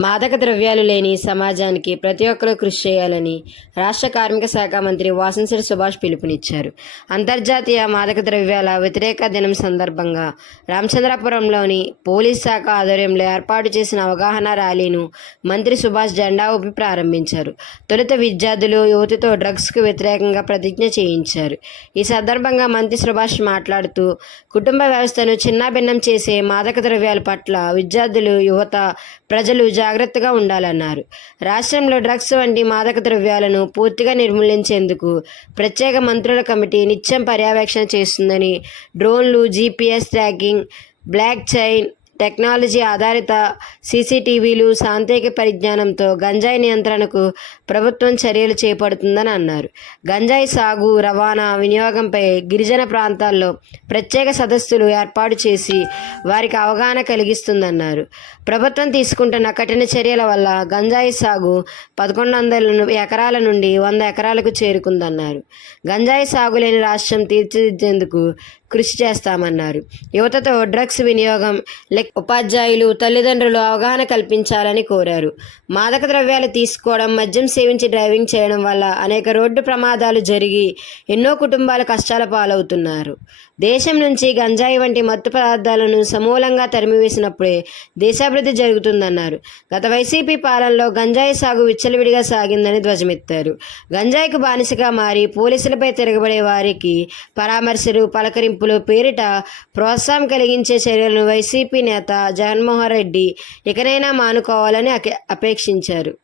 మాదక ద్రవ్యాలు లేని సమాజానికి ప్రతి ఒక్కరూ కృషి చేయాలని రాష్ట్ర కార్మిక శాఖ మంత్రి వాసంశెట్టి సుభాష్ పిలుపునిచ్చారు. అంతర్జాతీయ మాదక ద్రవ్యాల వ్యతిరేక దినం సందర్భంగా రామచంద్రపురంలోని పోలీస్ శాఖ ఆధ్వర్యంలో ఏర్పాటు చేసిన అవగాహన ర్యాలీను మంత్రి సుభాష్ జెండా ఊపి ప్రారంభించారు. తొలుత విద్యార్థులు యువతితో డ్రగ్స్కు వ్యతిరేకంగా ప్రతిజ్ఞ చేయించారు. ఈ సందర్భంగా మంత్రి సుభాష్ మాట్లాడుతూ కుటుంబ వ్యవస్థను చిన్నాభిన్నం చేసే మాదక ద్రవ్యాల పట్ల విద్యార్థులు యువత ప్రజలు జాగ్రత్తగా ఉండాలన్నారు. రాష్ట్రంలో డ్రగ్స్ వంటి మాదక ద్రవ్యాలను పూర్తిగా నిర్మూలించేందుకు ప్రత్యేక మంత్రుల కమిటీ నిత్యం పర్యవేక్షణ చేస్తుందని డ్రోన్లు GPS tracking block chain technology ఆధారిత సీసీటీవీలు సాంకేతిక పరిజ్ఞానంతో గంజాయి నియంత్రణకు ప్రభుత్వం చర్యలు చేపడుతుందని అన్నారు. గంజాయి సాగు రవాణా వినియోగంపై గిరిజన ప్రాంతాల్లో ప్రత్యేక సదస్సులు ఏర్పాటు చేసి వారికి అవగాహన కలిగిస్తుందన్నారు. ప్రభుత్వం తీసుకుంటున్న కఠిన చర్యల వల్ల గంజాయి సాగు పదకొండు వందల ఎకరాల నుండి వంద ఎకరాలకు చేరుకుందన్నారు. గంజాయి సాగు లేని రాష్ట్రం తీర్చిదిద్దేందుకు కృషి చేస్తామన్నారు. యువతతో డ్రగ్స్ వినియోగం లెక్ ఉపాధ్యాయులు తల్లిదండ్రులు అవగాహన కల్పించాలని కోరారు. మాదక ద్రవ్యాలు తీసుకోవడం మద్యం సేవించి డ్రైవింగ్ చేయడం వల్ల అనేక రోడ్డు ప్రమాదాలు జరిగి ఎన్నో కుటుంబాలు కష్టాల పాలవుతున్నారు. దేశం నుంచి గంజాయి వంటి మత్తు పదార్థాలను సమూలంగా తరిమివేసినప్పుడే దేశాభివృద్ధి జరుగుతుందన్నారు. గత వైసీపీ పాలనలో గంజాయి సాగు విచ్చలవిడిగా సాగిందని ధ్వజమెత్తారు. గంజాయికి బానిసగా మారి పోలీసులపై తిరగబడే వారికి పరామర్శలు పలకరింపు పలకరింపులు పేరిట ప్రోత్సాహం కలిగించే చర్యలను వైసీపీ నేత జగన్మోహన్ రెడ్డి ఇకనైనా మానుకోవాలని అకే- అపేక్షించారు.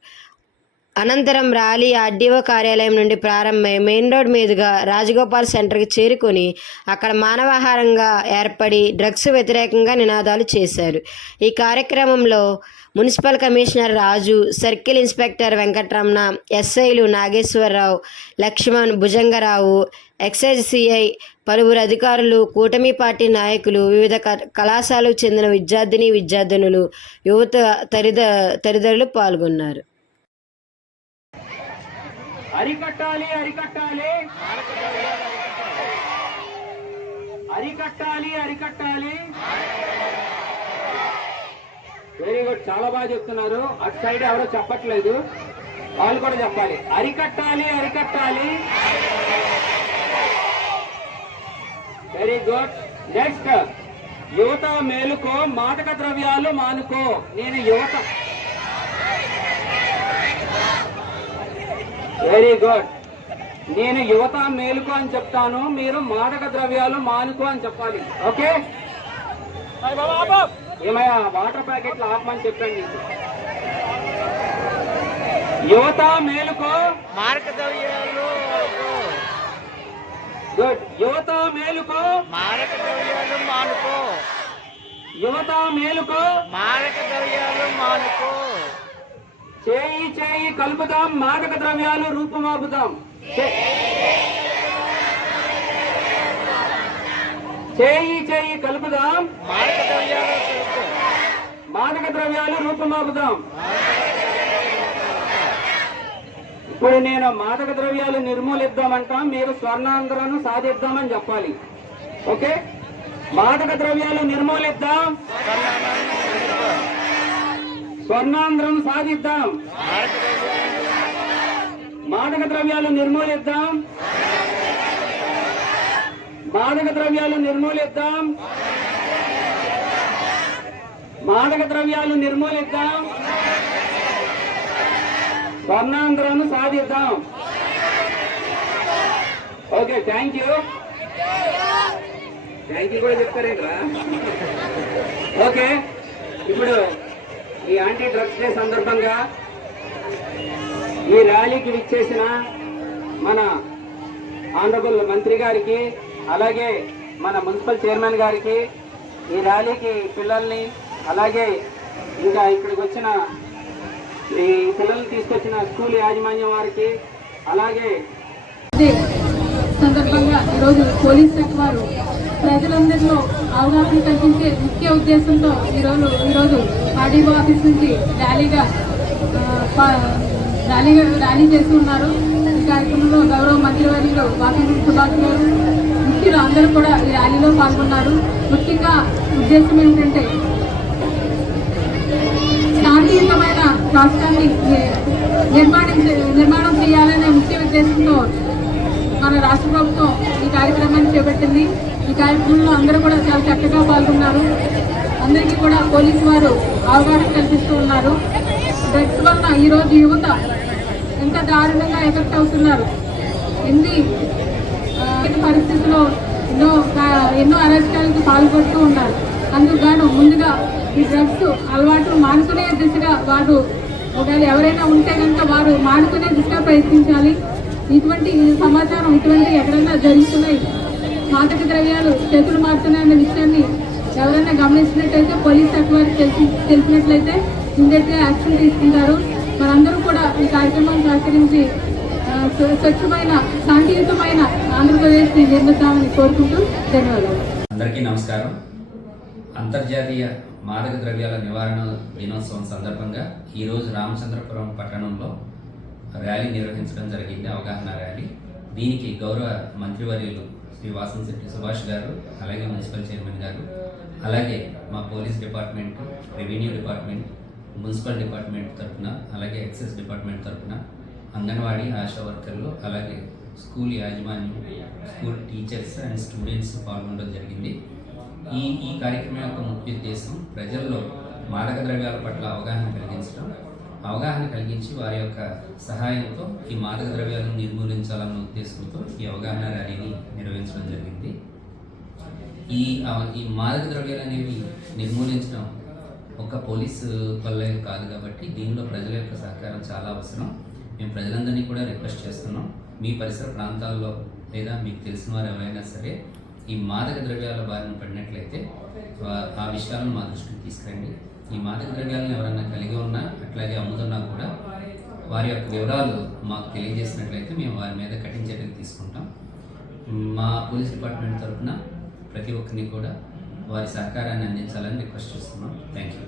అనంతరం ర్యాలీ ఆర్డీఓ కార్యాలయం నుండి ప్రారంభమై మెయిన్ రోడ్ మీదుగా రాజగోపాల్ సెంటర్కి చేరుకొని అక్కడ మానవాహారంగా ఏర్పడి డ్రగ్స్ వ్యతిరేకంగా నినాదాలు చేశారు. ఈ కార్యక్రమంలో municipal commissioner Raju circle inspector Venkataramana ఎస్ఐలు నాగేశ్వరరావు లక్ష్మణ్ భుజంగరావు ఎక్సైజ్ సిఐ పలువురు అధికారులు కూటమి పార్టీ నాయకులు వివిధ కళాశాలకు చెందిన విద్యార్థిని విద్యార్థినులు యువత తరిద తదితరులు పాల్గొన్నారు. అరికట్టాలి అరికట్టాలి. అరికట్టాలి అరికట్టాలి. వెరీ గుడ్ చాలా బాగా చెప్తున్నారు. అటు సైడ్ ఎవరో చెప్పట్లేదు. వాళ్ళు కూడా చెప్పాలి. అరికట్టాలి అరికట్టాలి. వెరీ గుడ్ నెక్స్ట్ యువత మేలుకో మాదక ద్రవ్యాలు మానుకో. నేను యువత. వెరీ గుడ్ నేను యువత మేలుకో అని చెప్తాను మీరు మాదక ద్రవ్యాలు మానుకో అని చెప్పాలి. ఓకే ఏమయ్యా వాటర్ ప్యాకెట్లు ఆపమని చెప్పండి. యువత మేలుకో. మార్క ద్రవ్యాలు గుడ్. యువత మేలుకో. మారక ద్రవ్యాలు మానుకో. యువత మేలుకో. మారక ద్రవ్యాలు మానుకో. చేయి చేయి కలుపుదాం. మాదక ద్రవ్యాలు రూపుమాపుదాం. చేయి చేయి కలుపుదాం. మారక ద్రవ్యాలు చూపు. మాదక ద్రవ్యాలు రూపుమాపుదాం. ఇప్పుడు నేను మాదక ద్రవ్యాలు నిర్మూలిద్దామంటా మీరు స్వర్ణాంధ్రను సాధిద్దామని చెప్పాలి. ఓకే? మాదక ద్రవ్యాలు నిర్మూలిద్దాం. స్వర్ణాంధ్రం సాధిద్దాం. మాదక ద్రవ్యాలు నిర్మూలిద్దాం. మాదక ద్రవ్యాలు నిర్మూలిద్దాం. మాదక ద్రవ్యాలు నిర్మూలిద్దాం. స్వర్ణాంధ్రాను సాధిద్దాం. Okay thank you thank you కూడా చెప్తారేంట్రా? ఓకే ఇప్పుడు ఈ యాంటీ డ్రగ్స్ డే సందర్భంగా ఈ ర్యాలీకి విచ్చేసిన మన ఆనరబుల్ మంత్రి గారికి అలాగే మన మున్సిపల్ చైర్మన్ గారికి ఈ ర్యాలీకి పిల్లల్ని అలాగే ఇంకా ఇక్కడికి వచ్చిన ఈ పిల్లల్ని తీసుకొచ్చిన స్కూల్ యాజమాన్యం వారికి అలాగే సందర్భంగా ఈరోజు పోలీస్ శాఖ వారు ప్రజలందరిలో అవగాహన కల్పించే ముఖ్య ఉద్దేశంతో ఈరోజు ఈరోజు ఆర్డీఓ ఆఫీస్ నుంచి ర్యాలీగా ప- ర్యాలీగా ర్యాలీ చేస్తూ ఉన్నారు. ఈ కార్యక్రమంలో గౌరవ మంత్రివర్యులు వాకింగ్ సుభాష్ గారు ముఖ్యులు అందరూ కూడా ఈ ర్యాలీలో పాల్గొన్నారు. ముఖ్యంగా ఉద్దేశం ఏమిటంటే రాష్ట్రాన్ని నిర్మాణం నిర్మాణం చేయాలనే ముఖ్య ఉద్దేశంతో మన రాష్ట్ర ప్రభుత్వం ఈ కార్యక్రమాన్ని చేపట్టింది. ఈ కార్యక్రమంలో అందరూ కూడా చాలా చక్కగా పాల్గొన్నారు. అందరికీ కూడా పోలీసు వారు అవగాహన కల్పిస్తూ ఉన్నారు. డ్రగ్స్ వలన ఈరోజు యువత ఎంత దారుణంగా ఎఫెక్ట్ అవుతున్నారు. ఎన్ని పరిస్థితుల్లో ఎన్నో ఎన్నో అరాచకాలకు పాల్పడుతూ ఉన్నారు. అందుకు గాను ముందుగా ఈ డ్రగ్స్ అలవాటు మానుకునే దిశగా వారు ఒకవేళ ఎవరైనా ఉంటే కనుక వారు మానుకునే దిశగా ప్రయత్నించాలి. ఇటువంటి సమాచారం ఇటువంటి ఎక్కడైనా జరుగుతున్నాయి మాదక ద్రవ్యాలు చేతులు మారుతున్నాయన్న విషయాన్ని ఎవరైనా గమనించినట్లయితే పోలీస్ శాఖ వారికి తెలిసి తెలిసినట్లయితే ఇమ్మీడియట్గా యాక్షన్ తీసుకుంటారు. మనందరూ కూడా ఈ కార్యక్రమాన్ని సహకరించి స్వచ్ఛమైన శాంతియుతమైన ఆంధ్రప్రదేశ్ని నిర్మిస్తామని కోరుకుంటూ ధన్యవాదాలు. అందరికీ నమస్కారం. అంతర్జాతీయ మాదక ద్రవ్యాల నివారణ దినోత్సవం సందర్భంగా ఈరోజు రామచంద్రపురం పట్టణంలో ర్యాలీ నిర్వహించడం జరిగింది అవగాహన ర్యాలీ. దీనికి గౌరవ మంత్రివర్యులు శ్రీ వాసంశెట్టి సుభాష్ గారు అలాగే మున్సిపల్ చైర్మన్ గారు అలాగే మా police department revenue department municipal department తరఫున అలాగే ఎక్సైజ్ డిపార్ట్మెంట్ తరఫున అంగన్వాడీ ఆశా వర్కర్లు అలాగే స్కూల్ యాజమాన్యం స్కూల్ టీచర్స్ అండ్ స్టూడెంట్స్ పాల్గొనడం జరిగింది. ఈ ఈ కార్యక్రమం యొక్క ముఖ్య ఉద్దేశం ప్రజల్లో మాదక ద్రవ్యాల పట్ల అవగాహన కలిగించడం. అవగాహన కలిగించి వారి యొక్క సహాయంతో ఈ మాదక ద్రవ్యాలను నిర్మూలించాలన్న ఉద్దేశంతో ఈ అవగాహన ర్యాలీని నిర్వహించడం జరిగింది. ఈ ఈ మాదక ద్రవ్యాలు అనేవి నిర్మూలించడం ఒక పోలీసు వల్లే కాదు కాబట్టి దీనిలో ప్రజల యొక్క సహకారం చాలా అవసరం. మేము ప్రజలందరినీ కూడా రిక్వెస్ట్ చేస్తున్నాం. మీ పరిసర ప్రాంతాల్లో లేదా మీకు తెలిసిన వారు ఎవరైనా సరే ఈ మాదక ద్రవ్యాల బారిన పడినట్లయితే ఆ విషయాలను మా దృష్టికి తీసుకురండి. ఈ మాదక ద్రవ్యాలను ఎవరైనా కలిగి ఉన్నా అట్లాగే అమ్ముతున్నా కూడా వారి యొక్క వివరాలు మాకు తెలియజేసినట్లయితే మేము వారి మీద కఠిన చర్యలు తీసుకుంటాం. మా పోలీస్ డిపార్ట్మెంట్ తరఫున ప్రతి ఒక్కరిని కూడా వారి సహకారాన్ని అందించాలని రిక్వెస్ట్ చేస్తున్నాం. Thank you